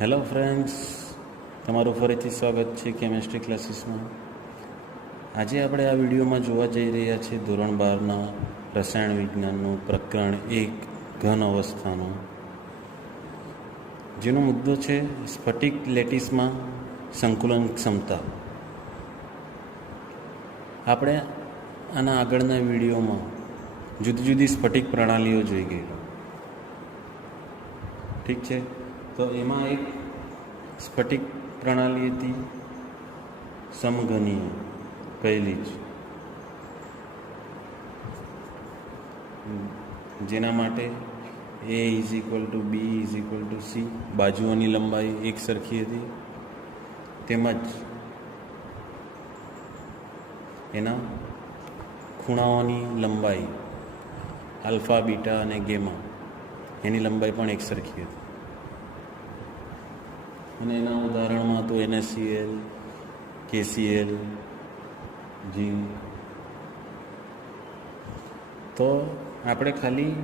Hello friends, તમારું ફરીથી સ્વાગત છે કેમેસ્ટ્રી ક્લાસીસમાં. આજે આપણે આ વિડીયોમાં જોવા જઈ રહ્યા છીએ ધોરણ 12ના રસાયણ વિજ્ઞાનનું પ્રકરણ 1 ઘન અવસ્થાનું, જેનો મુદ્દો છે સ્ફટિક લેટિસમાં સંકુલન ક્ષમતા. આપણે આના આગળના વિડીયોમાં જુદી જુદી સ્ફટિક પ્રણાલીઓ જોઈ ગયેલા. ઠીક છે, તો એમાં એક સ્ફટિક પ્રણાલી હતી સમઘનીય, પહેલી જ, જેના માટે A = B = C, બાજુઓની લંબાઈ એક સરખી હતી, તેમજ એના ખૂણાઓની લંબાઈ આલ્ફા, બીટા અને ગેમા એની લંબાઈ પણ એક સરખી હતી. અને એના ઉદાહરણમાં તો NaCl, KCl, ઝીંક. તો આપણે ખાલી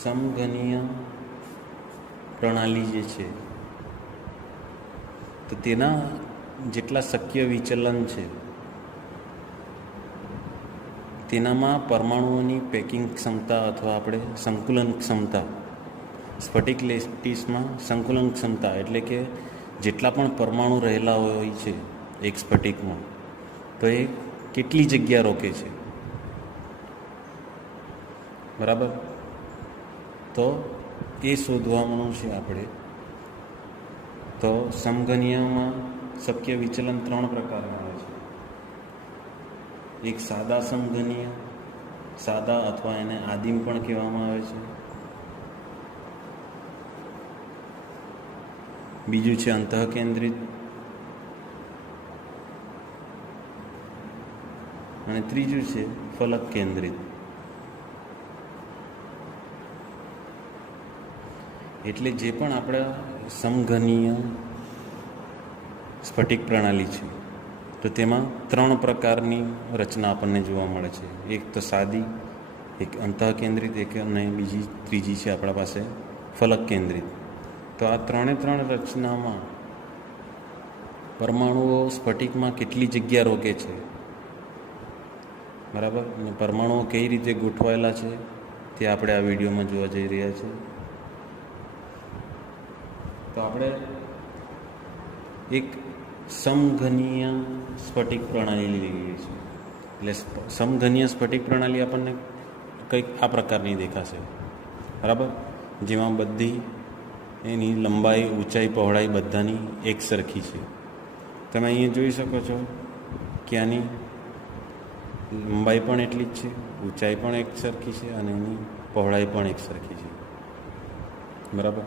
સમઘનીય પ્રણાલી જે છે તો તેના જેટલા શક્ય વિચલન છે તેનામાં પરમાણુઓની પેકિંગ ક્ષમતા અથવા આપણે સંકુલન ક્ષમતા, સ્ફટિક લેટિસમાં સંકુલન ક્ષમતા એટલે કે જેટલા પણ પરમાણુ રહેલા હોય છે એક સ્ફટિકમાં, તો એ કેટલી જગ્યા રોકે છે, બરાબર. તો એ શોધવાનું છે આપણે. તો સમઘનીયમાં શક્ય વિચલન 3 પ્રકારના હોય છે. એક સાદા સમઘનીય, સાદા અથવા એને આદિમ પણ કહેવામાં આવે છે. બીજું છે અંતઃકેન્દ્રિત, અને ત્રીજું છે ફલક કેન્દ્રિત. એટલે જે પણ આપણા સમઘનીય સ્ફટિક પ્રણાલી છે તો તેમાં 3 પ્રકારની રચના આપણને જોવા મળે છે. એક તો સાદી, એક અંતઃકેન્દ્રિત, એક અને ત્રીજી છે આપણા પાસે ફલક કેન્દ્રિત. તો આ 3 રચનામાં પરમાણુઓ સ્ફટિકમાં કેટલી જગ્યા રોકે છે, બરાબર, અને પરમાણુઓ કઈ રીતે ગોઠવાયેલા છે તે આપણે આ વિડીયોમાં જોવા જઈ રહ્યા છીએ. તો આપણે એક સમઘનીય સ્ફટિક પ્રણાલી લઈએ છીએ. એટલે સમઘનીય સ્ફટિક પ્રણાલી આપણને કંઈક આ પ્રકારની દેખાશે, બરાબર, જેમાં બધી એની લંબાઈ, ઊંચાઈ, પહોળાઈ બધાની એક સરખી છે. તમે અહીંયા જોઈ શકો છો કે આની લંબાઈ પણ એટલી જ છે, ઊંચાઈ પણ એક સરખી છે અને એની પહોળાઈ પણ એક સરખી છે, બરાબર.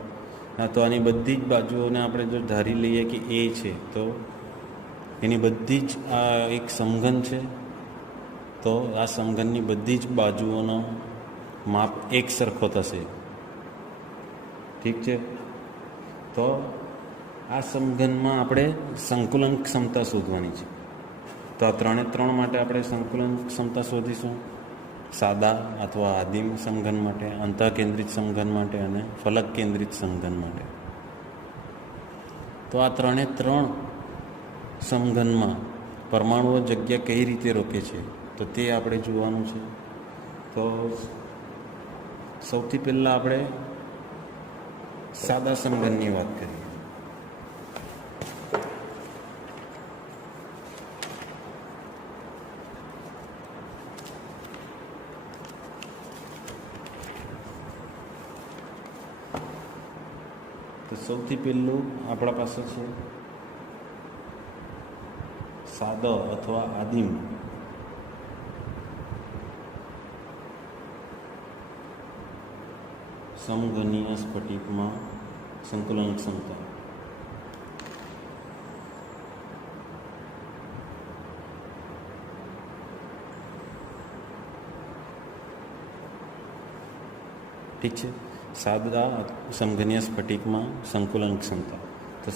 હા, તો આની બધી જ બાજુઓને આપણે જો ધારી લઈએ કે A છે, તો એની બધી જ આ એક સમઘન છે, તો આ સમઘનની બધી જ બાજુઓનો માપ એક સરખો થશે. ઠીક છે, તો આ સમઘનમાં આપણે સંકુલન ક્ષમતા શોધવાની છે. તો આ 3 માટે આપણે સંકુલન ક્ષમતા શોધીશું. સાદા અથવા આદિમ સમઘન માટે, અંતઃકેન્દ્રિત સમઘન માટે અને ફલક કેન્દ્રિત સમઘન માટે. તો આ 3 સમઘનમાં પરમાણુઓ જગ્યા કઈ રીતે રોકે છે તો તે આપણે જોવાનું છે. તો સૌથી પહેલાં આપણે સાદા સમઘનની વાત કરીએ. તો સૌથી પહેલું આપણા પાસે છે સાદો અથવા આદિમ સમઘનીય સ્ફટિકમાં સંકુલન ક્ષમતા. ઠીક છે, સાદા સમઘનીય સ્ફટિકમાં સંકુલન ક્ષમતા. તો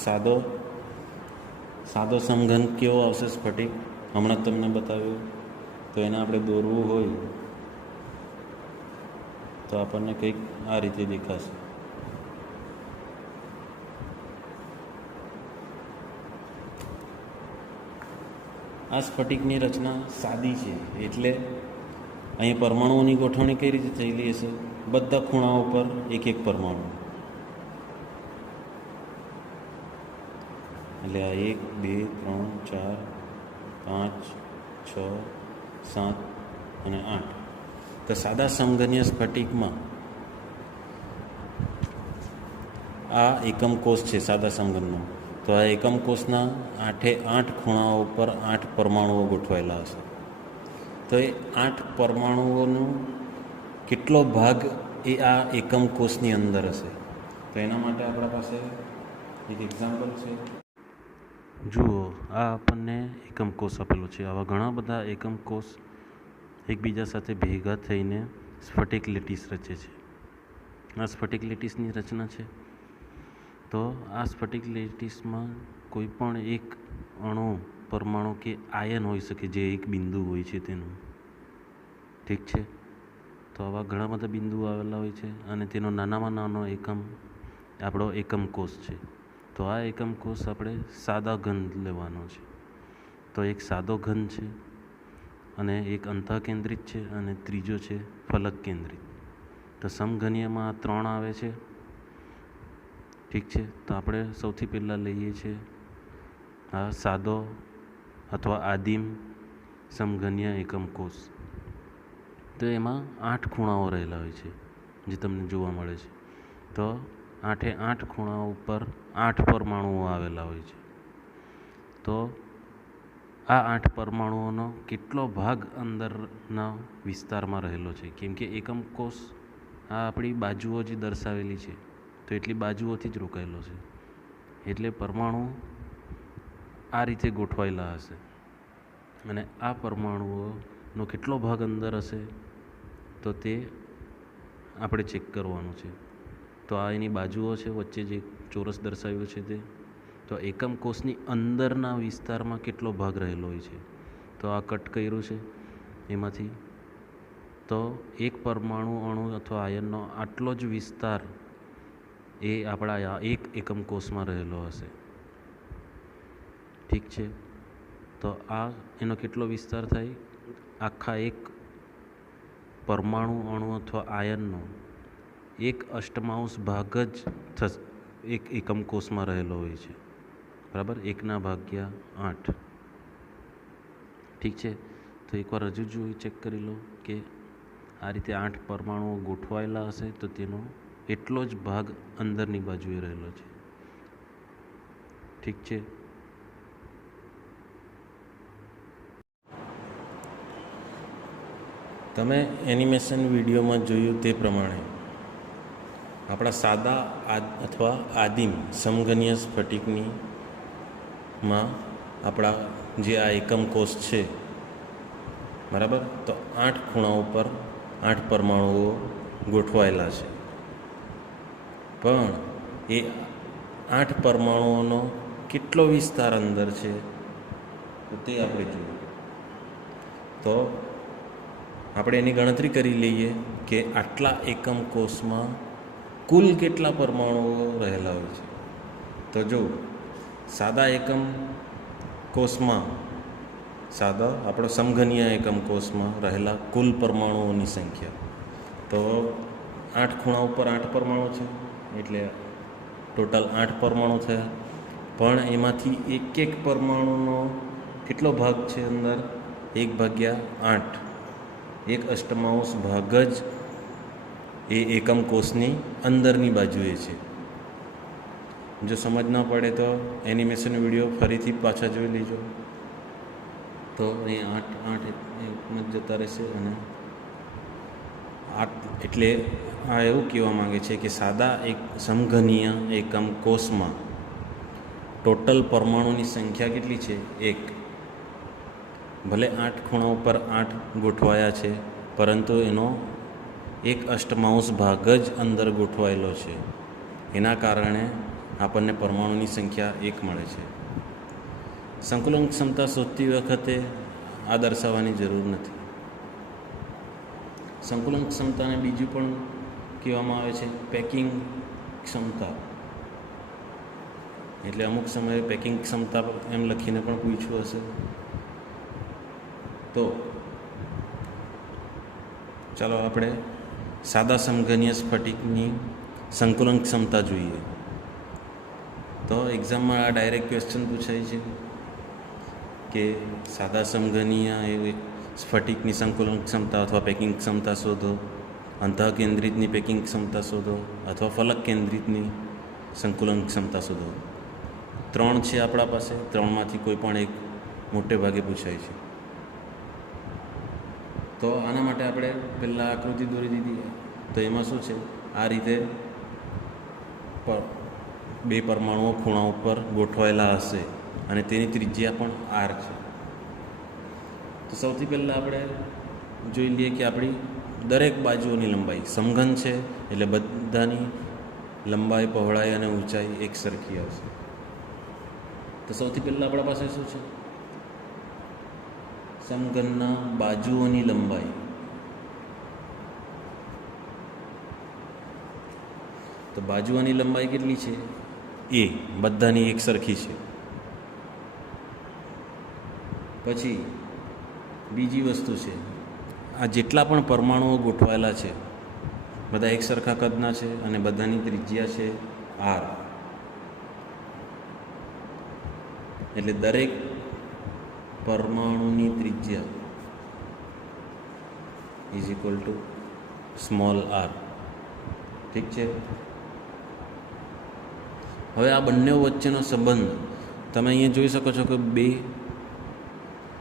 સાદો સમઘન કેવો આવશે સ્ફટિક, હમણાં તમને બતાવ્યું. તો એને આપણે દોરવું હોય તો આપણને કંઈક આ રીતે દેખાશે. આ સ્ફટિકની રચના સાદી છે, એટલે અહીં પરમાણુઓની ગોઠવણી કઈ રીતે થયેલી હશે? બધા ખૂણાઓ પર એક એક પરમાણુ, એટલે આ 1 2 3 4 5 6 7 અને 8. તો સાદા સમઘનીય સ્ફટિકમાં આ એકમ કોષ છે સાદા સમઘનનો. તો આ એકમ કોષના 8 ખૂણાઓ પર 8 પરમાણુઓ ગોઠવાયેલા હશે. તો એ 8 પરમાણુઓનો કેટલો ભાગ એ આ એકમ કોષની અંદર હશે? તો એના માટે આપણા પાસે એક એક્ઝામ્પલ છે. જુઓ, આ આપણને એકમ કોષ આપેલો છે. આવા ઘણા બધા એકમ કોષ એકબીજા સાથે ભેગા થઈને સ્ફટિક લેટીસ રચે છે. આ સ્ફટિક લેટીસની રચના છે. તો આ સ્ફટિક લેટીસમાં કોઈ પણ એક અણુ, પરમાણુ કે આયન હોઈ શકે, જે એક બિંદુ હોય છે તેનું. ઠીક છે. તો આવા ઘણા બધા બિંદુઓ આવેલા હોય છે અને તેનો નાનામાં નાનો એકમ આપણો એકમ કોષ છે. તો આ એકમ કોષ આપણે સાદા ઘન લેવાનો છે. તો એક સાદો ઘન છે અને એક અંતઃકેન્દ્રિત છે અને ત્રીજો છે ફલક કેન્દ્રિત. તો સમઘનીયમાં 3 આવે છે. ઠીક છે. તો આપણે સૌથી પહેલાં લઈએ છીએ આ સાદો અથવા આદિમ સમઘનીય એકમ કોષ. તો એમાં 8 ખૂણાઓ રહેલા હોય છે, જે તમને જોવા મળે છે. તો 8 ખૂણાઓ ઉપર 8 પરમાણુઓ આવેલા હોય છે. તો આ 8 પરમાણુઓનો કેટલો ભાગ અંદરના વિસ્તારમાં રહેલો છે? કેમ કે એકમ કોષ આ આપણી બાજુઓ જે દર્શાવેલી છે, તો એટલી બાજુઓથી જ રોકાયેલો છે. એટલે પરમાણુ આ રીતે ગોઠવાયેલા હશે અને આ પરમાણુઓનો કેટલો ભાગ અંદર હશે તો તે આપણે ચેક કરવાનું છે. તો આ એની બાજુઓ છે, વચ્ચે જે ચોરસ દર્શાવ્યો છે તે. તો એકમ કોષની અંદરના વિસ્તારમાં કેટલો ભાગ રહેલો હોય છે? તો આ કટ કર્યું છે એમાંથી. તો એક પરમાણુ, અણુ અથવા આયનનો આટલો જ વિસ્તાર એ આપણા એક એકમ કોષમાં રહેલો હશે. ઠીક છે. તો આ એનો કેટલો વિસ્તાર થાય? આખા એક પરમાણુ, અણુ અથવા આયનનો 1/8 ભાગ જ એક એકમ કોષમાં રહેલો હોય છે. બરાબર, 1/8. ઠીક છે. તો એકવાર હજુ જોઈ ચેક કરી લો કે આ રીતે 8 પરમાણુઓ ગોઠવાયેલા હશે તો તેનો એટલો જ ભાગ અંદરની બાજુએ રહેલો છે. ઠીક છે. તમે એનિમેશન વિડીયોમાં જોયું તે પ્રમાણે આપણા સાદા અથવા આદિમ સમઘનીય સ્ફટિકની માં આપણા જે આ એકમ કોષ છે, બરાબર, તો 8 ખૂણાઓ પર 8 પરમાણુઓ ગોઠવાયેલા છે. પણ એ 8 પરમાણુઓનો કેટલો વિસ્તાર અંદર છે તો તે આપણે જોઈએ. તો આપણે એની ગણતરી કરી લઈએ કે આટલા એકમ કોષમાં કુલ કેટલા પરમાણુઓ રહેલા હોય છે. તો જો સાદા એકમ કોષમાં, સાદા આપણો સમઘનીય એકમ કોષમાં રહેલા કુલ પરમાણુઓની સંખ્યા, તો 8 ખૂણા ઉપર 8 પરમાણુ છે, એટલે ટોટલ 8 પરમાણુ થયા. પણ એમાંથી એક પરમાણુનો કેટલો ભાગ છે અંદર? 1/8, 1/8 ભાગ જ એ એકમ કોષની અંદરની બાજુએ છે. જો સમજ ન પડે તો એનિમેશન વિડીયો ફરીથી પાછા જોઈ લેજો. તો અહીં 8 જતા રહેશે અને 8 એટલે આ એવું કહેવા માગે છે કે સાદા એક સમઘનીય એકમ કોષમાં ટોટલ પરમાણુની સંખ્યા કેટલી છે? 1. ભલે 8 ખૂણા ઉપર 8 ગોઠવાયા છે, પરંતુ એનો 1/8 ભાગ જ અંદર ગોઠવાયેલો છે. એના કારણે આપણને પરમાણુની સંખ્યા 1 મળે છે. સંકલન ક્ષમતા શોધતી વખતે આ દર્શાવવાની જરૂર નથી. સંકલન ક્ષમતાને બીજું પણ કહેવામાં આવે છે પેકિંગ ક્ષમતા. એટલે અમુક સમયે પેકિંગ ક્ષમતા એમ લખીને પણ પૂછ્યું હશે. તો ચાલો આપણે સાદા સમઘનીય સ્ફટિકની સંકલન ક્ષમતા જોઈએ. તો એક્ઝામમાં આ ડાયરેક્ટ ક્વેશ્ચન પૂછાય છે કે સાદા સમઘનીય એ સ્ફટિકની સંકલન ક્ષમતા અથવા પેકિંગ ક્ષમતા શોધો, અંતઃકેન્દ્રિતની પેકિંગ ક્ષમતા શોધો અથવા ફલક કેન્દ્રિતની સંકલન ક્ષમતા શોધો. 3 છે આપણા પાસે, 3માંથી કોઈ પણ એક મોટે ભાગે પૂછાય છે. તો આના માટે આપણે પહેલાં આકૃતિ દોરી દીધી. તો એમાં શું છે, આ રીતે બે પરમાણુઓ ખૂણા ઉપર ગોઠવાયેલા હશે અને તેની ત્રિજ્યા પણ આર છે. તો સૌથી પહેલાં આપણે જોઈ લઈએ કે આપણી દરેક બાજુઓની લંબાઈ સમઘન છે, એટલે બધાની લંબાઈ, પહોળાઈ અને ઊંચાઈ એક સરખી આવશે. તો સૌથી પહેલાં આપણા પાસે શું છે, સમઘનના બાજુઓની લંબાઈ. તો બાજુઓની લંબાઈ કેટલી છે? એ બધાની એક સરખી છે. પછી બીજી વસ્તુ છે, આ જેટલા પણ પરમાણુઓ ગોઠવાયેલા છે બધા એક સરખા કદના છે અને બધાની ત્રિજ્યા છે આર. એટલે દરેક પરમાણુની ત્રિજ્યા is equal to small r. ઠીક છે. હવે આ બંને વચ્ચેનો સંબંધ તમે અહીંયા જોઈ શકો છો કે બે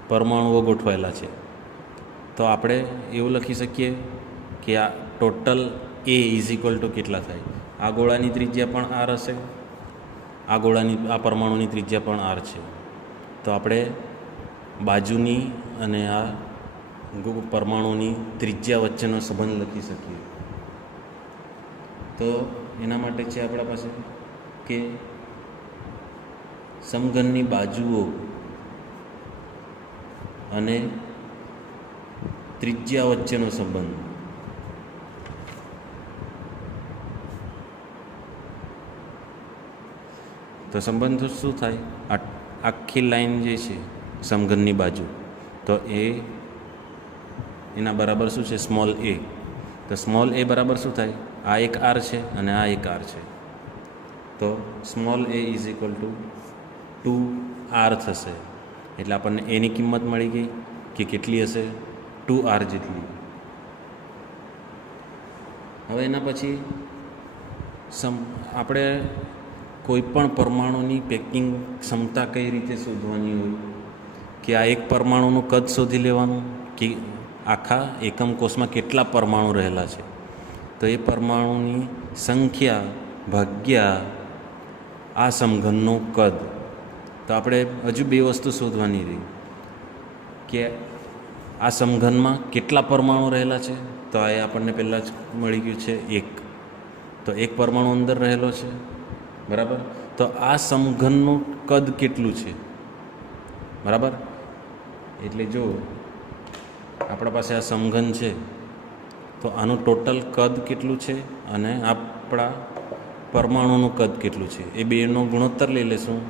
પરમાણુઓ ગોઠવાયેલા છે. તો આપણે એવું લખી શકીએ કે આ total A is equal to કેટલા થાય? આ ગોળાની ત્રિજ્યા પણ આર હશે, આ પરમાણુની ત્રિજ્યા પણ આર છે. તો આપણે બાજુની અને આ પરમાણુની ત્રિજ્યા વચ્ચેનો સંબંધ લખી શકીએ. તો એના માટે છે આપણા પાસે કે સમઘનની બાજુઓ અને ત્રિજ્યા વચ્ચેનો સંબંધ. તો સંબંધ શું થાય? આખી લાઈન જે છે સમઘનની બાજુ, તો એના બરાબર શું છે? સ્મોલ એ. તો સ્મોલ એ બરાબર શું થાય? આ એક આર છે અને આ એક આર છે. તો small A is equal two 2r થશે. એટલે આપણને એની કિંમત મળી ગઈ કે કેટલી હશે? 2r જેટલી. હવે એના પછી આપણે કોઈ પણ પરમાણુની પેકિંગ ક્ષમતા કઈ રીતે શોધવાની હોય કે આ એક પરમાણુનું કદ શોધી લેવાનું કે આખા એકમ કોષમાં કેટલા પરમાણુ રહેલા છે. તો એ પરમાણુની સંખ્યા ભાગ્યા આ સમઘનનું કદ. તો આપણે હજુ બે વસ્તુ શોધવાની રહી કે આ સમઘનમાં કેટલા પરમાણુ રહેલા છે. તો આ આપણને પહેલાં જ મળી ગયું છે 1. તો એક પરમાણુ અંદર રહેલો છે, બરાબર. તો આ સમઘનનું કદ કેટલું છે, બરાબર. એટલે જો આપણા પાસે આ સમઘન છે તો આનું ટોટલ કદ કેટલું છે અને આપણા પરમાણુનું કદ કેટલું છે એ બેનો ગુણોત્તર લઈ લેશું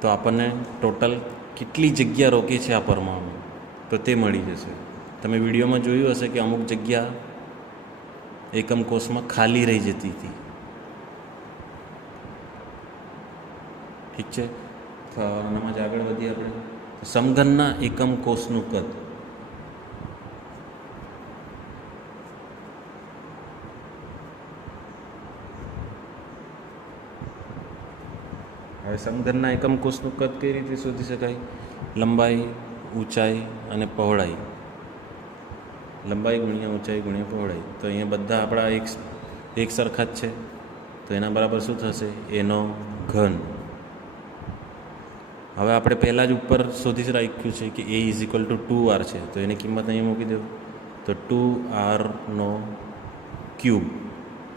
તો આપણને ટોટલ કેટલી જગ્યા રોકે છે આ પરમાણુ તો તે મળી જશે. તમે વિડીયોમાં જોયું હશે કે અમુક જગ્યા એકમ કોષમાં ખાલી રહી જતી હતી. ઠીક છે. આનામાં જ આગળ વધીએ આપણે. સમઘનના એકમ કોષનું કદ. હવે સમઘનના એકમ કોષનું કદ કઈ રીતે શોધી શકાય? લંબાઈ, ઊંચાઈ અને પહોળાઈ. લંબાઈ ગુણ્યા ઊંચાઈ ગુણ્યા પહોળાઈ. તો અહીંયા બધા આપણા એક સરખા જ છે. તો એના બરાબર શું થશે? એનો ઘન. હવે આપણે પહેલાં જ ઉપર શોધી જ રાખ્યું છે કે એ ઇઝ ઇક્વલ ટુ 2r છે. તો એની કિંમત અહીંયા મૂકી દો. તો 2rનો ક્યુબ.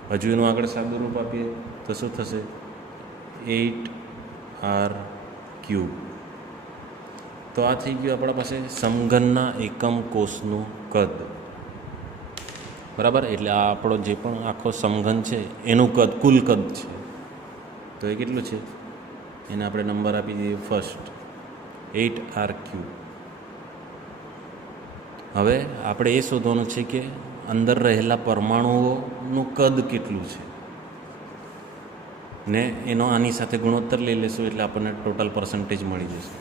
હજુ એનું આગળ સાદું રૂપ આપીએ તો શું થશે? 8r cube. તો આ થઈ ગયું આપણા પાસે સમઘનના એકમ કોષનું કદ, બરાબર. એટલે આ આપણો જે પણ આખો સમઘન છે એનું કદ, કુલ કદ છે. તો એ કેટલું છે? એને આપણે નંબર આપી દઈએ ફર્સ્ટ, 8r ક્યુબ. હવે આપણે એ શોધવાનું છે કે અંદર રહેલા પરમાણુઓનું કદ કેટલું છે, ને એનો આની સાથે ગુણોત્તર લઈ લેશું એટલે આપણને ટોટલ પર્સન્ટેજ મળી જશે.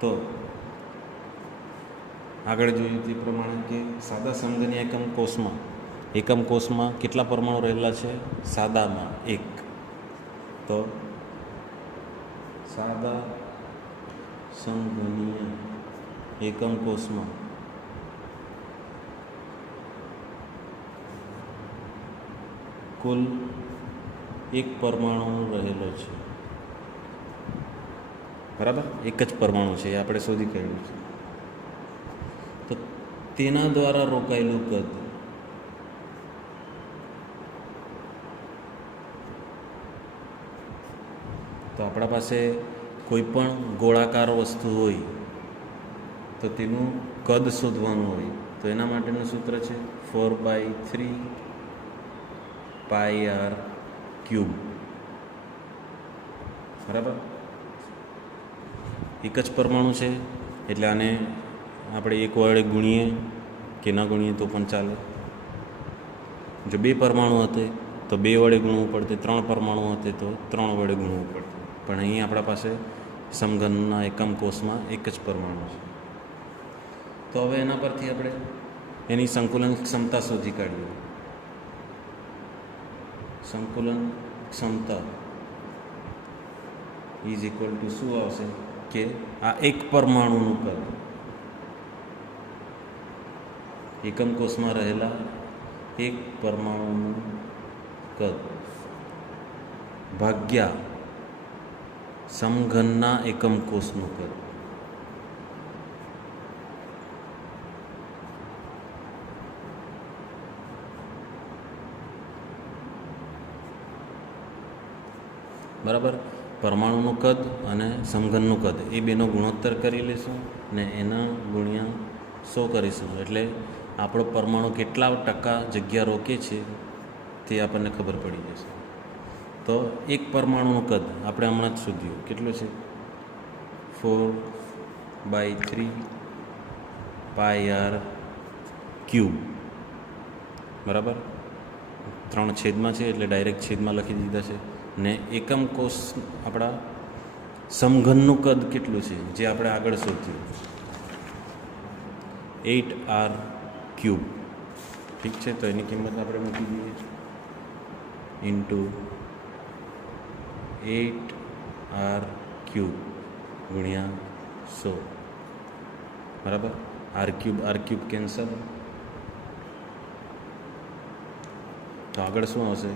તો આગળ જોયું તે પ્રમાણે કે સાદા સમઘનીય એકમ કોષમાં કેટલા પરમાણુ રહેલા છે? સાદામાં 1. તો સાદા સમઘનીય એકમ કોષમાં કુલ 1 પરમાણુ રહેલો છે. બરાબર, એક જ પરમાણુ છે, એ આપણે શોધી કાઢ્યું છે. તો તેના દ્વારા રોકાયેલું કદ તો આપણા પાસે કોઈ પણ ગોળાકાર વસ્તુ હોય તો તેનું કદ શોધવાનું હોય તો એના માટેનું સૂત્ર છે 4/3πr³. બરાબર, એક જ પરમાણુ છે એટલે આને આપણે 1 વડે ગુણીએ કે ન ગુણીએ તો પણ ચાલે. જો 2 પરમાણુ હતે તો 2 વડે ગુણવું પડતે, 3 પરમાણુ હતે તો 3 વડે ગુણવું પડતે. પણ અહીં આપણા પાસે સમઘનના એકમ કોષમાં એક જ પરમાણુ છે. તો હવે એના પરથી આપણે એની સંકુલન ક્ષમતા શોધી કાઢીએ. સંકુલન ક્ષમતા ઇઝ ઇક્વલ ટુ શું આવશે કે આ એક પરમાણુનું કદ, એકમ કોષમાં રહેલા એક પરમાણુનું કદ ભાગ્યા સમઘનના એકમ કોષનું કદ. બરાબર, પરમાણુનું કદ અને સમઘનનું કદ એ બેનો ગુણોત્તર કરી લઈશું ને એના ગુણ્યા 100 કરીશું એટલે આપણો પરમાણુ કેટલા ટકા જગ્યા રોકે છે તે આપણને ખબર પડી જશે. તો એક પરમાણુનું કદ આપણે હમણાં જ શોધ્યું, કેટલું છે? 4/3πr³. બરાબર, 3 છેદમાં છે એટલે ડાયરેક્ટ છેદમાં લખી દીધા છે. ને એકમ કોષ આપણા સમઘનનું કદ કેટલું છે જે આપણે આગળ શોધ્યું 8r³. ઠીક છે, તો એની કિંમત આપણે મૂકી દઈએ ઇન્ટુ 8r³ ગુણ્યા 100. બરાબર, r³ કેન્સલ. તો આગળ શું આવશે?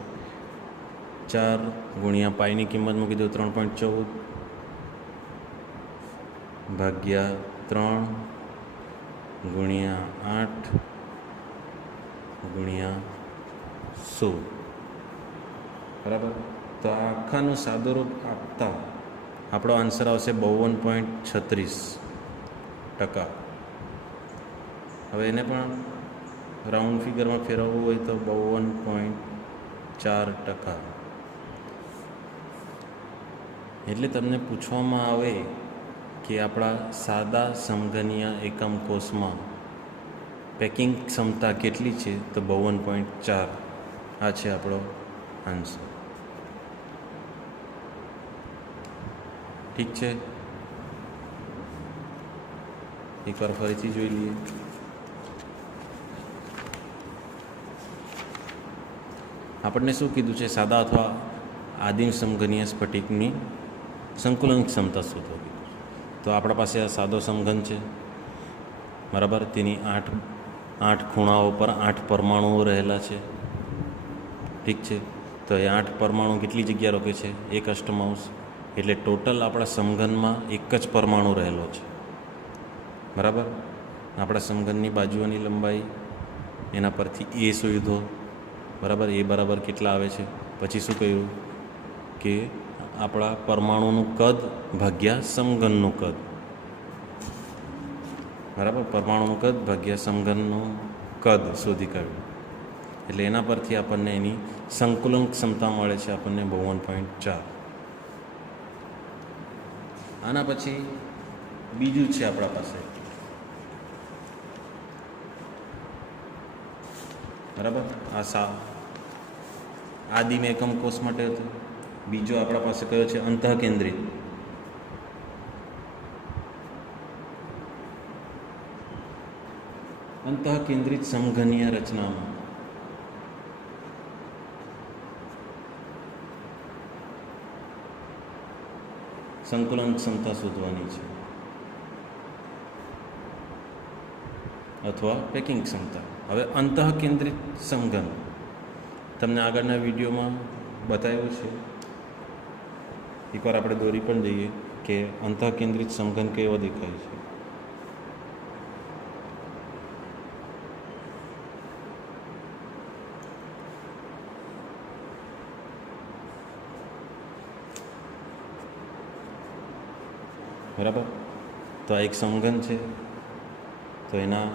4 ગુણ્યા પાઈની કિંમત મૂકી દો 3.14 ભાગ્યા 3 ગુણ્યા 8 ગુણ્યા 100. બરાબર, તો આ આખાનું સાદુરૂપ આપતા આપણો આન્સર આવશે 52.36%. હવે એને પણ રાઉન્ડ ફિગરમાં ફેરવવું હોય તો 52.4%. એટલે તમને પૂછવામાં આવે કે આપણા સાદા સમઘનીય એકમ કોષમાં પેકિંગ ક્ષમતા કેટલી છે તો 52.4. આ છે આપણો આન્સર. ઠીક છે, એકવાર ફરીથી જોઈ લઈએ. આપણને શું કીધું છે? સાદા અથવા આદિમ સમઘનીય સ્ફટિકની સંકુલન ક્ષમતા શોધો. તો આપણા પાસે આ સાદો સમઘન છે, બરાબર, તેની 8 ખૂણાઓ પર 8 પરમાણુઓ રહેલા છે. ઠીક છે, તો એ 8 પરમાણુ કેટલી જગ્યા રોકે છે? 1 અષ્ટમાંશ. એટલે ટોટલ આપણા સમઘનમાં એક જ પરમાણુ રહેલો છે. બરાબર, આપણા સમઘનની બાજુઓની લંબાઈ એના પરથી એ શોધો. બરાબર, એ બરાબર કેટલા આવે છે? પછી શું કહ્યું કે આપણા પરમાણુનું કદ ભાગ્યા સમઘનનું કદ. બરાબર, પરમાણુનું કદ ભાગ્યા સમઘનનું કદ શોધી કાઢ્યું એટલે એના પરથી આપણને એની સંકુલન ક્ષમતા મળે છે આપણને 52.4. આના પછી બીજું છે આપણા પાસે, બરાબર. આદિમ એકમ કોષ માટે હતું. બીજો આપણા પાસે કયો છે? અંતઃકેન્દ્રિત. અંતઃકેન્દ્રિત સમઘનીય રચનામાં સંકલન ક્ષમતા શોધવાની છે, અથવા પેકિંગ ક્ષમતા. હવે અંતઃકેન્દ્રિત સમઘન તમને આગળના વિડીયોમાં બતાવ્યું છે. એકવાર આપણે દોરી પણ જઈએ કે અંતઃકેન્દ્રિત સમઘન કેવો દેખાય છે. બરાબર. તો આ એક સમઘન છે. તો એના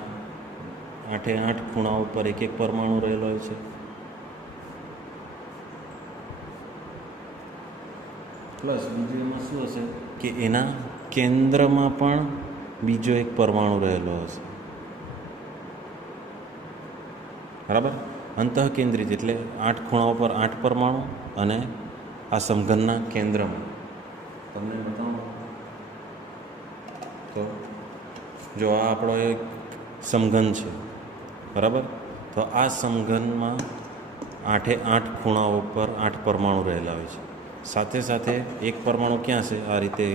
8 ખૂણાઓ પર એક પરમાણુ રહેલો હોય છે. પ્લસ બીજું એમાં શું હશે કે એના કેન્દ્રમાં પણ બીજો એક પરમાણુ રહેલો હશે. બરાબર. અંતઃકેન્દ્રિત એટલે 8 ખૂણાઓ પર 8 પરમાણુ અને આ સમઘનના કેન્દ્રમાં. તમને બતાવો તો જો આ આપણો એક સમઘન છે, બરાબર. તો આ સમઘનમાં 8 ખૂણાઓ પર 8 પરમાણુ રહેલા હોય છે. સાથે સાથે એક પરમાણુ ક્યાં છે? આ રીતે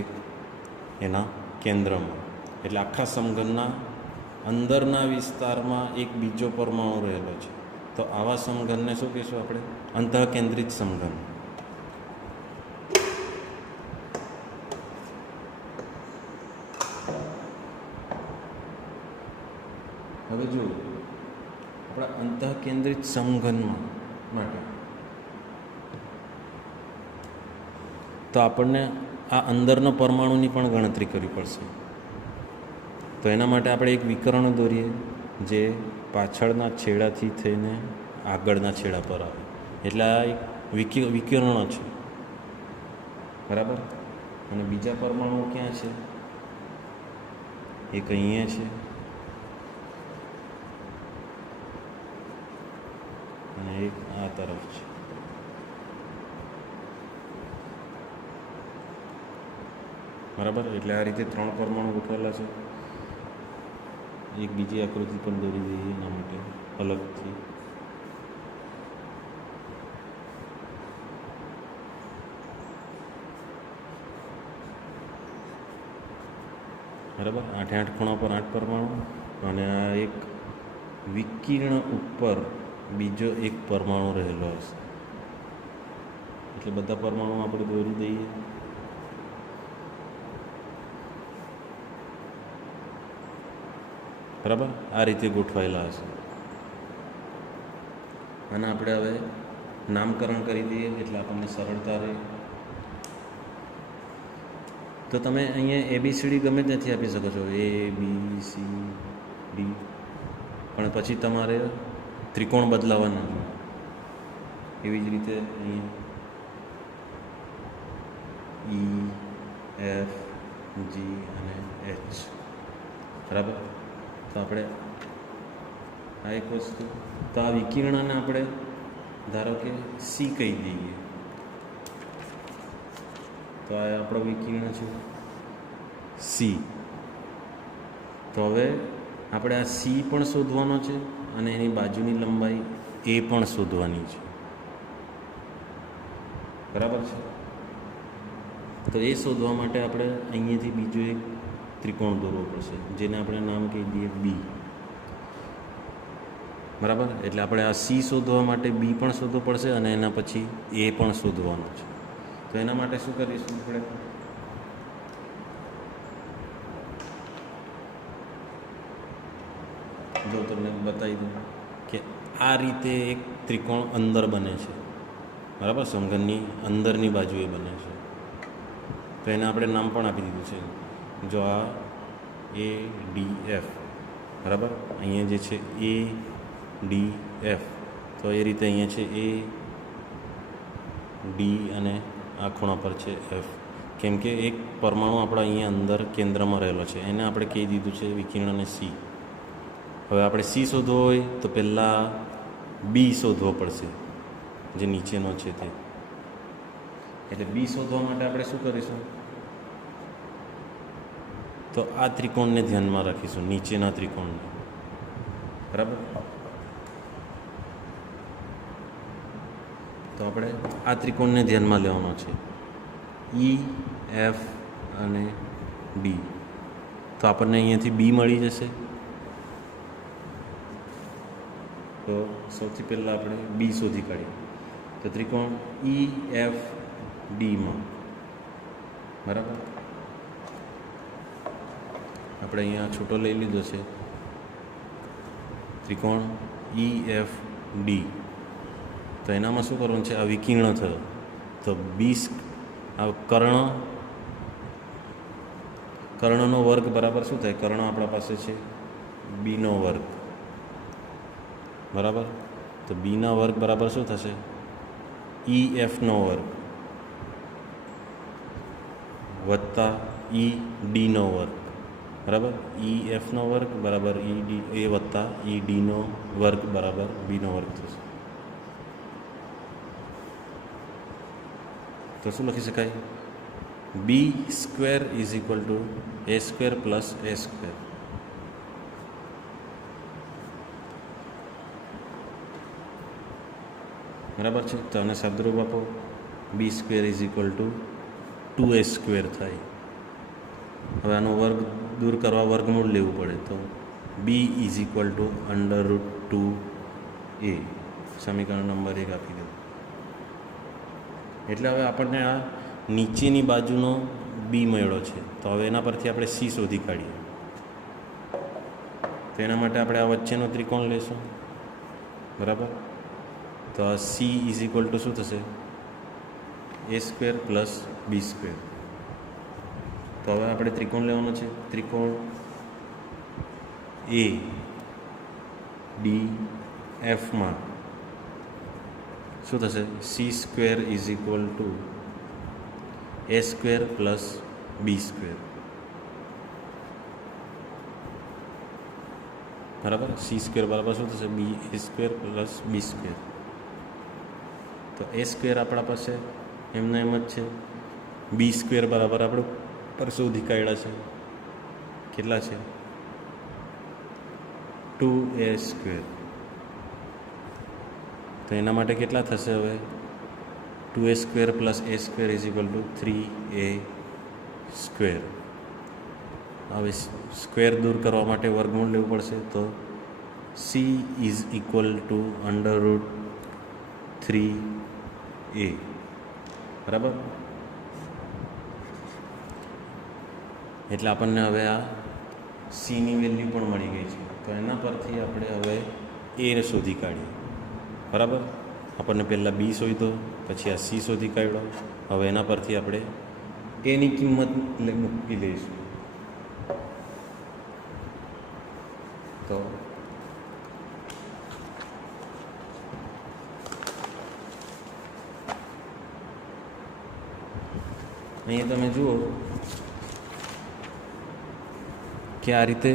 એના કેન્દ્રમાં. એટલે આખા સમઘનના અંદરના વિસ્તારમાં એક બીજો પરમાણુ રહેલો છે. તો આવા સમઘનને શું કહીશું આપણે? અંતઃકેન્દ્રિત સમઘન. હવે જો આપણા અંતઃકેન્દ્રિત સમઘનમાં માટે તો આપણને આ અંદરના પરમાણુની પણ ગણતરી કરવી પડશે. તો એના માટે આપણે એક વિકર્ણ દોરીએ જે પાછળના છેડાથી થઈને આગળના છેડા પર આવે. એટલે આ એક વિકર્ણ છે, બરાબર. અને બીજા પરમાણુ ક્યાં છે? એક અહીંયા છે અને એક આ તરફ છે. બરાબર. એટલે આ રીતે 3 પરમાણુ ગોઠવેલા છે. એક બીજી આકૃતિ પણ દોરી દઈએ એના માટે અલગથી. બરાબર. 8 ખૂણા પર 8 પરમાણુ અને આ એક વિકિરણ ઉપર બીજો એક પરમાણુ રહેલો હશે. એટલે બધા પરમાણુ આપણે દોરી દઈએ. બરાબર. આ રીતે ગોઠવાયેલા હશે. અને આપણે હવે નામકરણ કરી દઈએ એટલે આપણને સરળતા રહે. તો તમે અહીંયા ABCD ગમે ત્યાંથી આપી શકો છો, ABCD. પણ પછી તમારે ત્રિકોણ બદલાવાના છે. એવી જ રીતે અહીંયા EF G અને H. બરાબર. તો આપણે આ એક વસ્તુ. તો આ વિકિરણને આપણે ધારો કે C કહી દઈએ. તો આ આપણો વિકિરણ છે C. તો હવે આપણે આ C પણ શોધવાનો છે અને એની બાજુની લંબાઈ A પણ શોધવાની છે. બરાબર છે. તો એ શોધવા માટે આપણે અહીંયાથી બીજો એક ત્રિકોણ દોરવો પડશે, જેને આપણે નામ કહી દઈએ B. બરાબર. એટલે આપણે આ C શોધવા માટે B પણ શોધવો પડશે અને એના પછી A પણ શોધવાનું છે. તો એના માટે શું કરીશું આપણે? જો તમને બતાવી દઉં કે આ રીતે એક ત્રિકોણ અંદર બને છે. બરાબર. સમઘનની અંદરની બાજુએ બને છે. તો એને આપણે નામ પણ આપી દીધું છે. જો આ ADF. બરાબર. અહીંયા જે છે ADF. તો એ રીતે અહીંયા છે A D અને આ ખૂણા પર છે F. કેમ કે એક પરમાણુ આપણા અહીંયા અંદર કેન્દ્રમાં રહેલો છે, એને આપણે કહી દીધું છે વિકિરણને સી. હવે આપણે સી શોધવો હોય તો પહેલાં બી શોધવો પડશે, જે નીચેનો છે તે. એટલે બી શોધવા માટે આપણે શું કરીશું, તો આ ત્રિકોણને ધ્યાનમાં રાખીશું, નીચેના ત્રિકોણને. બરાબર. તો આપણે આ ત્રિકોણને ધ્યાનમાં લેવાનો છે, ઈ, એફ અને ડી. તો આપણને અહીંયાથી બી મળી જશે. તો સૌથી પહેલાં આપણે બી શોધી કાઢીએ. તો ત્રિકોણ ઈ એફ ડીમાં, બરાબર, આપણે અહીંયા છૂટો લઈ લીધો છે ત્રિકોણ ઈ એફ ડી. તો એનામાં શું કરવાનું છે, આ વિકીર્ણ થયો તો બી, આ કર્ણનો વર્ગ બરાબર શું થાય, કર્ણ આપણા પાસે છે બીનો વર્ગ, બરાબર. તો બીના વર્ગ બરાબર શું થશે, ઈ એફનો વર્ગ વત્તા ઈ ડીનો વર્ગ, બરાબર. ઈ એફનો વર્ગ બરાબર ઈ ડી એ વત્તા ઈ ડીનો વર્ગ બરાબર બીનો વર્ગ થશે. તો શું લખી શકાય, b square is equal to a square plus a square. બરાબર છે. તો આને શબ્દરૂપ આપો, b square is equal to 2a square થાય. હવે આનો વર્ગ દૂર કરવા વર્ગમૂળ લેવું પડે, તો બી ઇઝ ઇક્વલ ટુ √2a. સમીકરણ નંબર 1 આપી દો. એટલે હવે આપણને આ નીચેની બાજુનો બી મળ્યો છે. તો હવે એના પરથી આપણે સી શોધી કાઢીએ. તો એના માટે આપણે આ વચ્ચેનો ત્રિકોણ લઈશું, બરાબર. તો આ સી ઇઝ ઇક્વલ ટુ શું થશે, એ સ્ક્વેર પ્લસ બી સ્ક્વેર. તો હવે આપણે ત્રિકોણ લેવાનો છે, ત્રિકોણ એ ડી એફમાં શું થશે, c square is equal to a square plus b square, બરાબર. સી સ્ક્વેર બરાબર શું થશે, b a square plus b square. તો એ સ્ક્વેર આપણા પાસે એમના એમ જ છે, બી સ્ક્વેર બરાબર આપણે પર શોધી કાઢ્યા છે, કેટલા છે, 2a સ્ક્વેર. તો એના માટે કેટલા થશે, હવે 2a square plus a square is equal two 3a square. હવે સ્ક્વેર દૂર કરવા માટે વર્ગમૂળ લેવું પડશે. તો c is equal two √3a, બરાબર. એટલે આપણને હવે આ સીની વેલ્યુ પણ મળી ગઈ છે. તો એના પરથી આપણે હવે એ શોધી કાઢીએ, બરાબર. આપણને પહેલાં બી શોધ્યો, પછી આ સી શોધી કાઢ્યો. હવે એના પરથી આપણે એની કિંમત મૂકી દઈશું. તો અહીંયા તમે જુઓ કે આ રીતે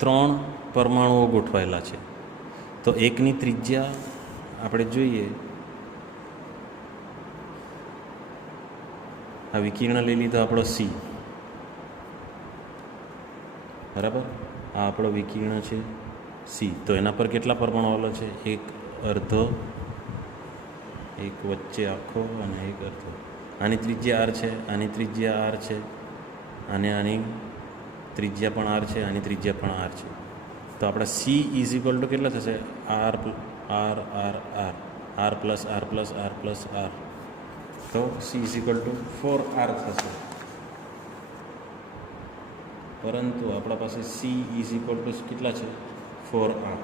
3 પરમાણુઓ ગોઠવાયેલા છે. તો એકની ત્રિજ્યા આપણે જોઈએ, આ વિકિર્ણ લઈ લીધો આપણો સી, બરાબર. આ આપણો વિકિર્ણ છે સી. તો એના પર કેટલા પરમાણુ આવેલો છે, એક અર્ધો, એક વચ્ચે આખો અને એક અર્ધો. આની ત્રિજ્યા આર છે, આની ત્રિજ્યા આર છે, અને આની ત્રિજ્યા પણ આર છે, આની ત્રિજ્યા પણ આર છે. તો આપણા સી ઇઝ ઇક્વલ ટુ કેટલા થશે, r r r r r plus r plus r plus r. તો c is equal to 4r થશે. પરંતુ આપણા પાસે સી ઇઝ ઇક્વલ ટુ કેટલા છે, 4r.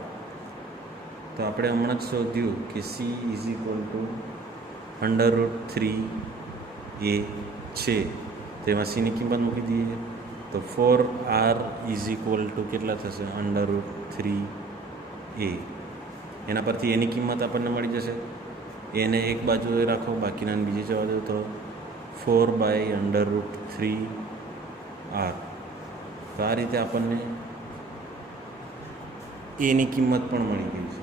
તો આપણે હમણાં જ શોધ્યું કે C is equal two √3a છે. તેમાં સીની કિંમત મૂકી દઈએ તો 4r ઇઝ ઇક્વલ ટુ કેટલા થશે, √3a. એના પરથી એની કિંમત આપણને મળી જશે. એને એક બાજુ રાખો, બાકીના બીજી જવા દો. તો 4/√3r. તો આ રીતે આપણને એની કિંમત પણ મળી ગઈ છે.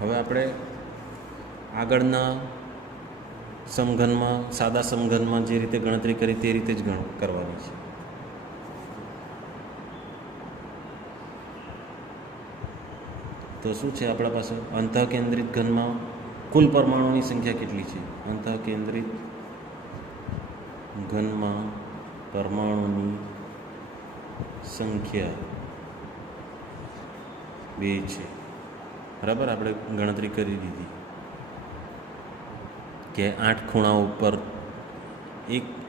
હવે આપણે આગળના સમઘનમાં, સાદા સમઘનમાં જે રીતે ગણતરી કરી તે રીતે જ કરવાની છે. તો શું છે આપણા પાસે? અંતઃકેન્દ્રિત ઘનમાં કુલ પરમાણુની સંખ્યા કેટલી છે? અંતઃકેન્દ્રિત ઘનમાં પરમાણુની સંખ્યા 2 છે. બરાબર, આપણે ગણતરી કરી દીધી કે 8 ખૂણાઓ ઉપર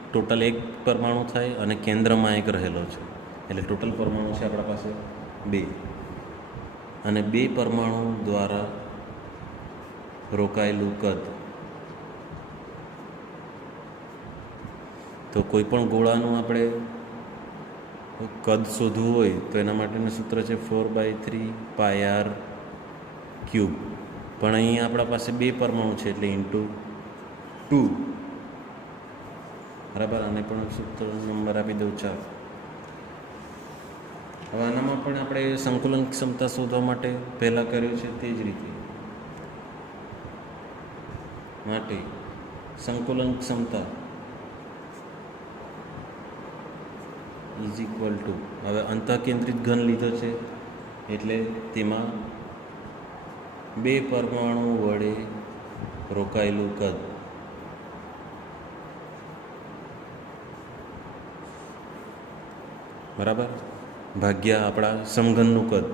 ટોટલ એક પરમાણુ થાય અને કેન્દ્રમાં એક રહેલો છે, એટલે ટોટલ પરમાણુ છે આપણા પાસે 2. અને 2 પરમાણુ દ્વારા રોકાયેલું કદ. તો કોઈ પણ ગોળાનું આપણે કદ શોધવું હોય તો એના માટેનું સૂત્ર છે 4/3πr². પણ અહીં આપણા પાસે 2 પરમાણુ છે એટલે × 2. બરાબર, આને પણ સૂત્ર નંબર આપી દઉં. 4. હવે આનામાં પણ આપણે સંકુલન ક્ષમતા શોધવા માટે પહેલાં કર્યું છે તે જ રીતે. માટે સંકુલન ક્ષમતા ઇઝ ઇક્વલ ટુ, હવે અંતઃકેન્દ્રિત ઘન લીધો છે એટલે તેમાં 2 પરમાણુ વડે રોકાયેલું કદ બરાબર ભાગ્યા આપણા સમઘનનું કદ.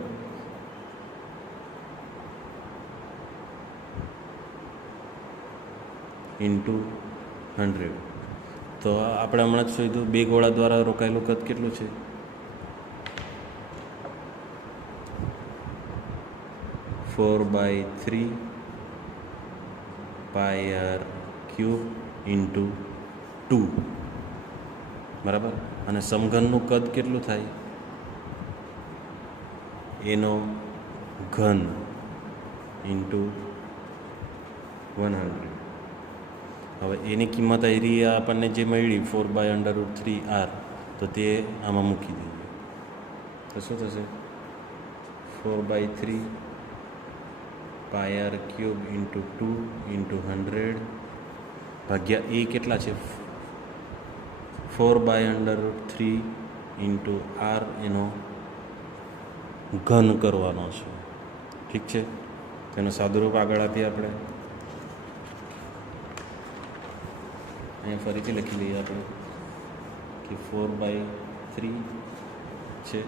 ઇન્ટુ 100. તો આપણે હમણાં જ શોધ્યું 2 ગોળા દ્વારા રોકાયેલું કદ કેટલું છે? 4/3πr³ × 2. બરાબર, અને સમઘનનું કદ કેટલું થાય? એનો ઘન ઇન્ટુ 100. હવે એની કિંમત આવી આપણને જે મળી 4/√3r, તો તે આમાં મૂકી દઈએ તો શું થશે? 4/3πr³ × 2 × 100 ભાગ્યા એ કેટલા છે? 4/√3 × r એનો ઘન કરવાનો છે. ઠીક છે, તેનો સાદુરૂપ આગળ આપીએ આપણે. અહીંયા ફરીથી લખી લઈએ આપણે કે 4/3 છે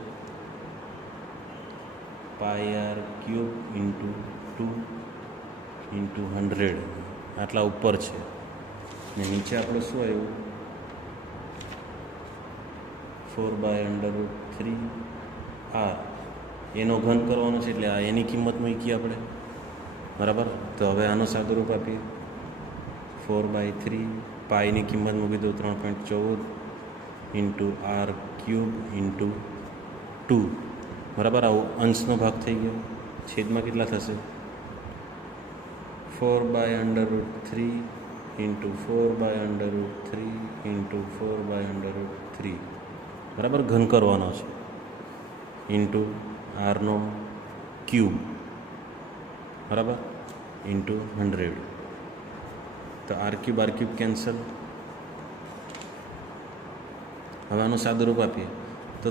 πr³ × 2 × 100 આટલા ઉપર છે ને નીચે આપણે શું આવ્યું? 4/√3r એનો ઘન કરવાનો છે એટલે આ એની કિંમત મૂકી આપણે. બરાબર, તો હવે આનો સાદુરૂપ આપીએ. 4/3 પાઈની કિંમત મૂકી દો 3.14 × r³ × 2. બરાબર, આવો અંશનો ભાગ થઈ ગયો. છેદમાં કેટલા થશે? 4/√3 × 4/√3 × 4/√3. બરાબર, ઘન કરવાનો છે ઇન્ટુ r². બરાબર, ઇન્ટુ 100. તો r³ કેન્સલ. હવે આનું સાદુરૂપ આપીએ તો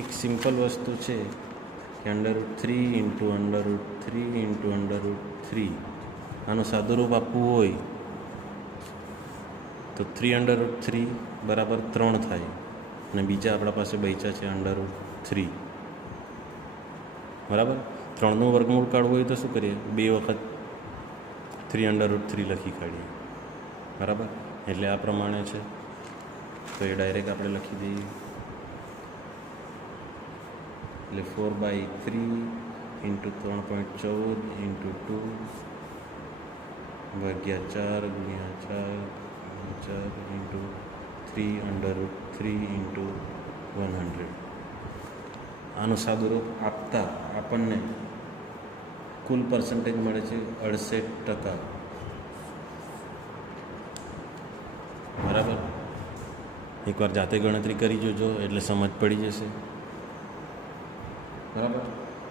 એક સિમ્પલ વસ્તુ છે કે √3 × √3 × √3 આનું સાદુરૂપ આપવું હોય તો 3√3 બરાબર 3 થાય અને બીજા આપણા પાસે બચ્યા છે √3. બરાબર, 3નું વર્ગમૂળ કાઢવું હોય તો શું કરીએ? 2 વખત 3√3 લખી કાઢીએ. બરાબર, એટલે આ પ્રમાણે છે. તો એ ડાયરેક્ટ આપણે લખી દઈએ એટલે 4/3 × 3.14 × 2 ભાગ્યા 4 × 4 × 3√3 × 100. આનું સાદુરૂપ આપતા આપણને કુલ પર્સન્ટેજ મળે છે 68%. બરાબર. એકવાર જાતે ગણતરી કરી જોજો એટલે સમજ પડી જશે. બરાબર.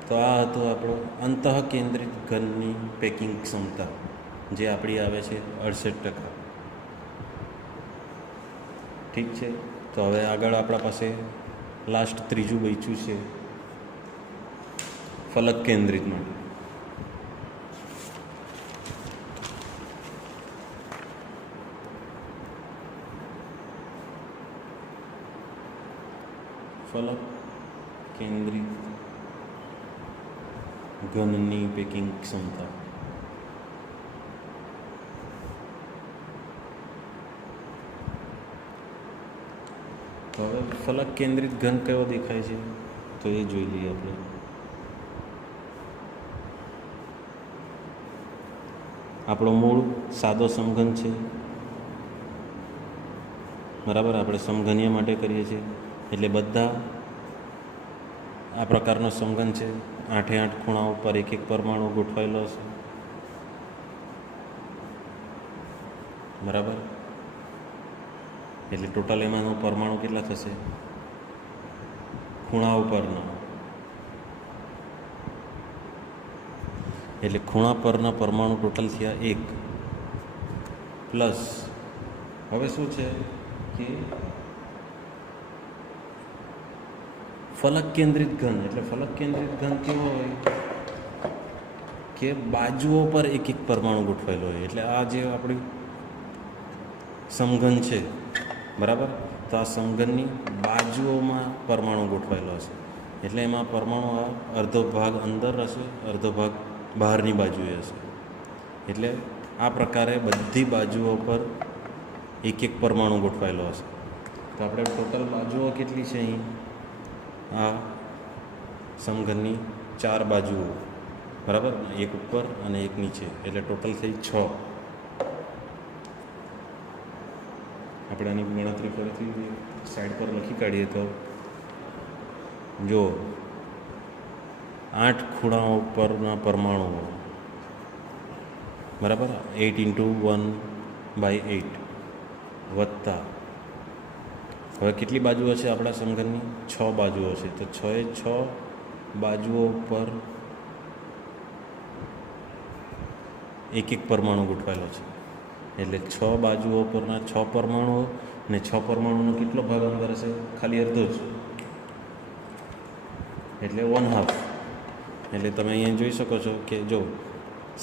તો આ હતું આપણો અંતઃ કેન્દ્રિત ઘનની પેકિંગ ક્ષમતા, જે આપણી આવે છે 68%. ઠીક છે. તો હવે આગળ આપણા પાસે લાસ્ટ ત્રીજું બચ્યું છે ફલક કેન્દ્રિત માટે. ફલક કેન્દ્રિત ઘનની પેકિંગ ક્ષમતા. હવે ફલક કેન્દ્રિત ઘન કયો દેખાય છે તો એ જોઈ લઈએ આપણે. આપણો મૂળ સાદો સમઘન છે. બરાબર. આપણે સમઘનીય માટે કરીએ છીએ એટલે બધા આ પ્રકારનો સમઘન છે. 8 ખૂણા ઉપર એક પરમાણુ ગોઠવાયેલો છે. બરાબર. એટલે ટોટલ એમાંનો પરમાણુ કેટલા થશે ખૂણા ઉપરના, એટલે ખૂણા પરના પરમાણુ ટોટલ થયા 1 પ્લસ. હવે શું છે કે ફલક કેન્દ્રિત ઘન, એટલે ફલક કેન્દ્રિત ઘન કેવો હોય કે બાજુઓ પર એક પરમાણુ ગોઠવાયેલો હોય. એટલે આ જે આપણી સમઘન છે, બરાબર, તો આ સમઘનની બાજુઓમાં પરમાણુ ગોઠવાયેલો હશે. એટલે એમાં પરમાણુ અડધો ભાગ અંદર હશે, અડધો ભાગ બહારની બાજુએ હશે. એટલે આ પ્રકારે બધી બાજુઓ પર એક પરમાણુ ગોઠવાયેલો હશે. તો આપણે ટોટલ બાજુઓ કેટલી છે અહીં? આ સમઘનની 4 બાજુઓ, બરાબર, એક ઉપર અને એક નીચે, એટલે ટોટલ થઈ 6. આપણે આની ગણતરી ફરીથી સાઈડ પર લખી કાઢીએ તો જો 8 ખૂણાઓ પરના પરમાણુઓ, બરાબર, 8 × 1/8 વત્તા, હવે કેટલી બાજુઓ છે આપણા સમઘનની? 6 બાજુઓ છે. તો 6 બાજુઓ પર એક પરમાણુ ગોઠવાયેલો છે. એટલે 6 બાજુઓ પરના 6 પરમાણુઓ, ને 6 પરમાણુનો કેટલો ભાગ અંદર હશે? ખાલી અડધો જ, એટલે 1/2. એટલે તમે અહીંયા જોઈ શકો છો કે જો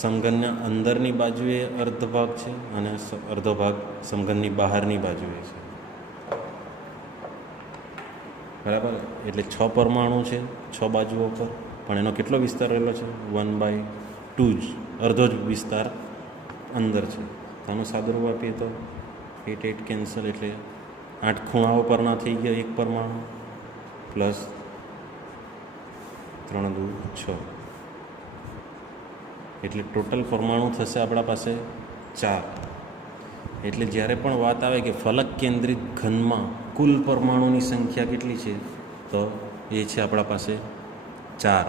સમઘનના અંદરની બાજુએ અર્ધ ભાગ છે અને અડધો ભાગ સમઘનની બહારની બાજુએ છે. બરાબર. એટલે 6 પરમાણુ છે 6 બાજુઓ પર, પણ એનો કેટલો વિસ્તાર રહેલો છે? 1/2 જ, અડધો જ વિસ્તાર અંદર છે. આનું સાદુરૂપ આપીએ તો 8 કેન્સલ, એટલે 8 ખૂણાઓ પરના થઈ ગયા એક પરમાણુ પ્લસ 3 × 6, એટલે ટોટલ પરમાણુ થશે આપણા પાસે 4. એટલે જ્યારે પણ વાત આવે કે ફલક કેન્દ્રિત ઘનમાં કુલ પરમાણુની સંખ્યા કેટલી છે, તો એ છે આપણા પાસે 4.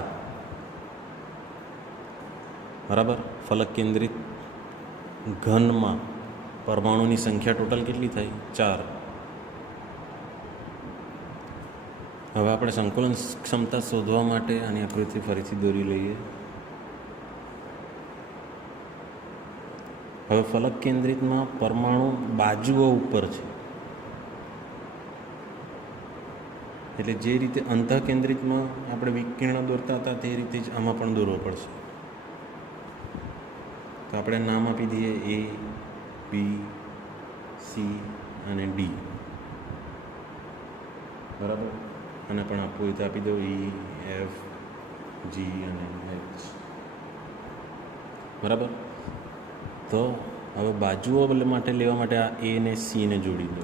બરાબર. ફલક કેન્દ્રિત ઘનમાં પરમાણુની સંખ્યા ટોટલ કેટલી થઈ? 4. હવે આપણે સંકલન ક્ષમતા શોધવા માટે આની આકૃતિ ફરીથી દોરી લઈએ. હવે ફલક કેન્દ્રિતમાં પરમાણુ બાજુઓ ઉપર છે, એટલે જે રીતે અંતઃ કેન્દ્રિતમાં આપણે વિકર્ણ દોરતા હતા તે રીતે જ આમાં પણ દોરવો પડશે. તો આપણે નામ આપી દઈએ A, B, C અને D. બરાબર. અને પણ આપવું હોય તો આપી દો E, F, G અને H. બરાબર. તો હવે બાજુઓ માટે લેવા માટે આ A ને C ને જોડી દો.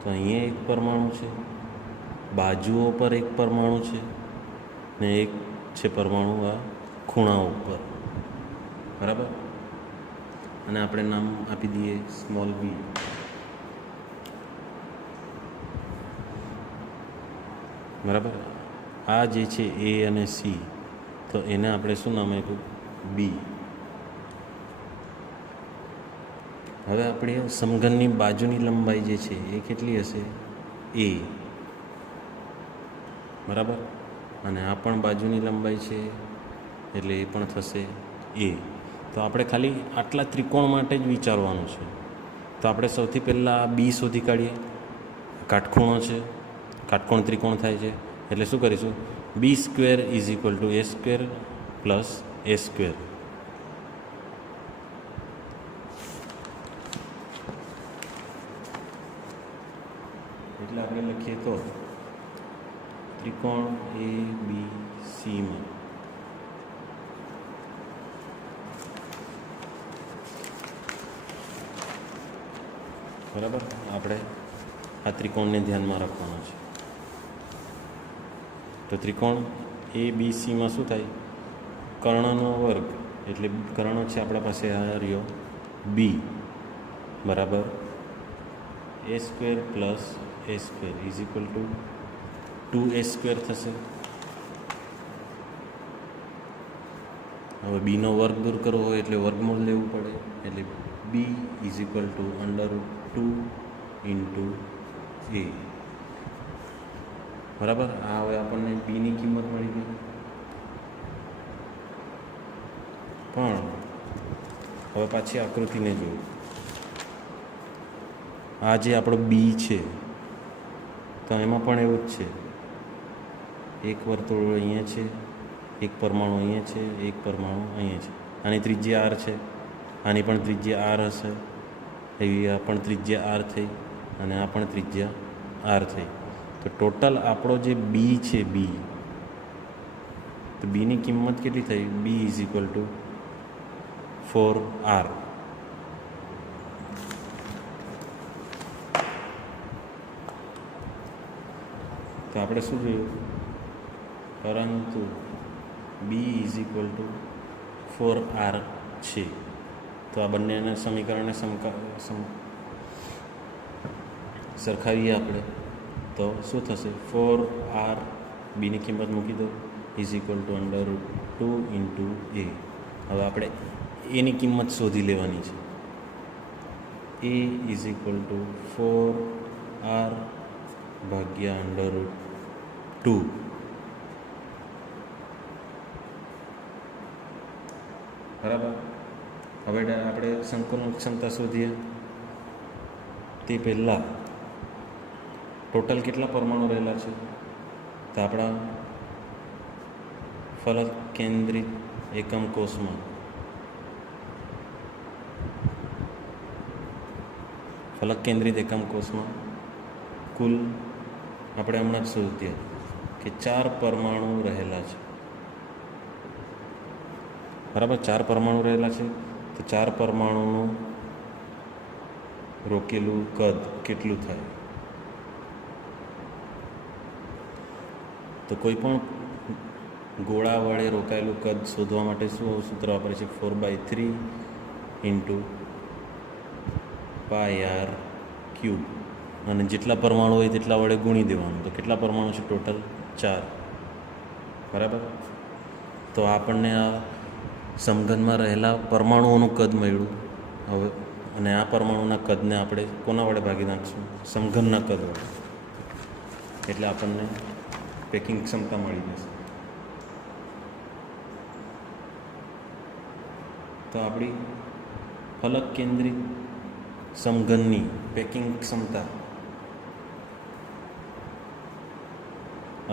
તો અહીંયા એક પરમાણુ છે, બાજુઓ પર એક પરમાણુ છે, ને એક છે પરમાણુ આ ખૂણાઓ ઉપર. બરાબર. અને આપણે નામ આપી દઈએ સ્મોલ b. બરાબર. આ જે છે A અને C, તો એને આપણે શું નામ આપ્યું? બી. હવે આપણે સમઘનની બાજુની લંબાઈ જે છે એ કેટલી હશે? એ. બરાબર. અને આ પણ બાજુની લંબાઈ છે એટલે એ પણ થશે એ. તો આપણે ખાલી આટલા ત્રિકોણ માટે જ વિચારવાનું છે. તો આપણે સૌથી પહેલાં બી શોધી કાઢીએ. કાટખૂણો છે, કાટકોણ ત્રિકોણ થાય છે એટલે શું કરીશું? B square is equal to a square plus a square. એટલે આપણે લખીએ તો ત્રિકોણ એ બી સીમાં બરાબર આપણે આ ત્રિકોણને ધ્યાનમાં રાખવાનો છે. તો ત્રિકોણ એ બી સીમાં શું થાય? કર્ણનો વર્ગ એટલે કર્ણ છે આપણા પાસે આ રહ્યો બી બરાબર a square plus a square is equal to 2a square થશે. હવે બીનો વર્ગ દૂર કરવો હોય એટલે વર્ગમૂળ લેવું પડે એટલે b is equal to √2 into a. બરાબર. આ હવે આપણને બીની કિંમત મળી ગઈ. પણ હવે પાછી આકૃતિને જોયું. આ જે આપણો બી છે તો એમાં પણ એવું જ છે. એક વર્તુળ અહીંયા છે, એક પરમાણુ અહીંયા છે, એક પરમાણુ અહીંયા છે. આની ત્રિજ્યા આર છે, આની પણ ત્રિજ્યા આર હશે. એવી આ પણ ત્રિજ્યા આર થઈ અને આ પણ ત્રિજ્યા આર થઈ. તો ટોટલ આપણો જે બી છે બી, તો બીની કિંમત કેટલી થઈ? B is equal to 4r. તો આપણે શું જોયું? પરંતુ બી ઇઝ ઇક્વલ ટુ 4r છે. તો આ બંનેના સમીકરણને સરખાવીએ આપણે તો શું થશે? 4r બીની કિંમત મૂકી દો ઇઝ ઇક્વલ ટુ √2 ઇન્ટુ એ. હવે આપણે એની કિંમત શોધી લેવાની છે. એ ઇઝ ઇક્વલ ટુ 4r ભાગ્યા √2. બરાબર. હવે આપણે સંકલન ક્ષમતા શોધીએ તે પહેલાં ટોટલ કેટલા પરમાણુ રહેલા છે? તો આપણા ફલક કેન્દ્રિત એકમ કોષમાં કુલ આપણે હમણાં જ શોધ્યા કે 4 પરમાણુ રહેલા છે. બરાબર. 4 પરમાણુ રહેલા છે. તો 4 પરમાણુનું રોકેલું કદ કેટલું થાય? તો કોઈ પણ ગોળા વડે રોકાયેલું કદ શોધવા માટે શું સૂત્ર વાપરે છે? 4/3 ઇન્ટુ πr³. અને જેટલા પરમાણુ હોય તેટલા વડે ગુણી દેવાનું. તો કેટલા પરમાણુ છે? ટોટલ 4. બરાબર. તો આપણને આ સમઘનમાં રહેલા પરમાણુઓનું કદ મળ્યું. હવે અને આ પરમાણુના કદને આપણે કોના વડે ભાગી નાખીશું? સમઘનના કદ વડે. એટલે આપણને પેકિંગ ક્ષમતા મળી જશે. તો આપણી ફલક કેન્દ્રિત સમઘનની પેકિંગ ક્ષમતા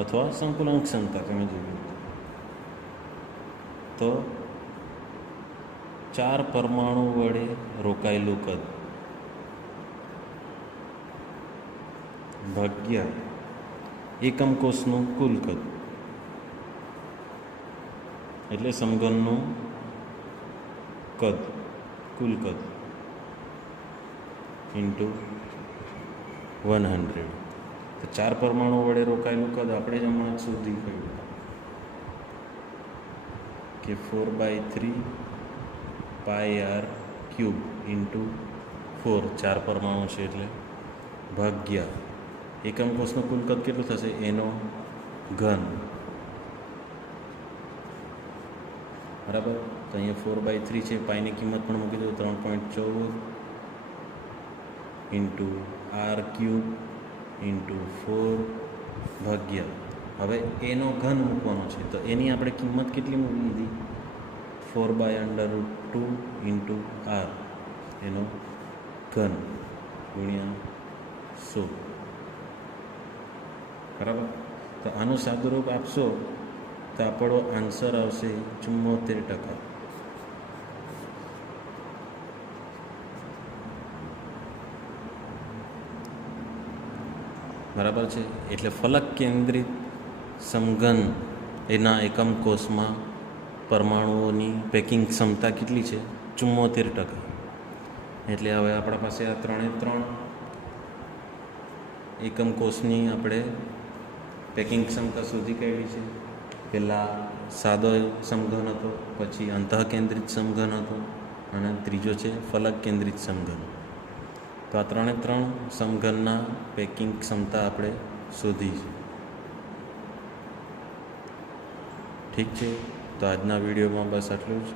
અથવા સંકુલન ક્ષમતા તમે જોયું તો 4 પરમાણુ વડે રોકાયેલું કદ ભાગ્યા એકમ કોષનું કુલ કદ એટલે સમઘનનું કદ, કુલ કદ ઇન્ટુ 100. તો 4 પરમાણુ વડે રોકાયેલું કદ આપણે જ હમણાં શોધી કાઢ્યું કે 4/3 πr³ ઇન્ટુ 4. 4 પરમાણુ છે એટલે ભાગ્યા એકમ કોષનું કુલ કદ કેટલું થશે? એનો ઘન બરાબર. તો અહીંયા 4/3 છે, પાઈની કિંમત પણ મૂકી દો 3.14 ઇન્ટુ r³ ઇન્ટુ 4 ભાગ્યા, હવે એનો ઘન મૂકવાનો છે તો એની આપણે કિંમત કેટલી મૂકી દીધી 4/√2 ઇન્ટુ r એનો ઘન ગુણ્યા 100. બરાબર. તો આનું સાદુરૂપ આપશો તો આપણો આન્સર આવશે 74%. બરાબર છે. એટલે ફલક કેન્દ્રિત સમઘન એના એકમ કોષમાં પરમાણુઓની પેકિંગ ક્ષમતા કેટલી છે 74%. એટલે હવે આપણા પાસે આ 3 એકમ કોષની આપણે પેકિંગ ક્ષમતા શોધી કાઢી છે. પહેલાં સાદો સમઘન હતો, પછી અંતઃકેન્દ્રિત સમઘન હતો અને ત્રીજો છે ફલક કેન્દ્રિત સમઘન. તો આ 3 સમઘનના પેકિંગ ક્ષમતા આપણે શોધી છે. ઠીક છે. તો આજના વિડીયોમાં બસ આટલું જ.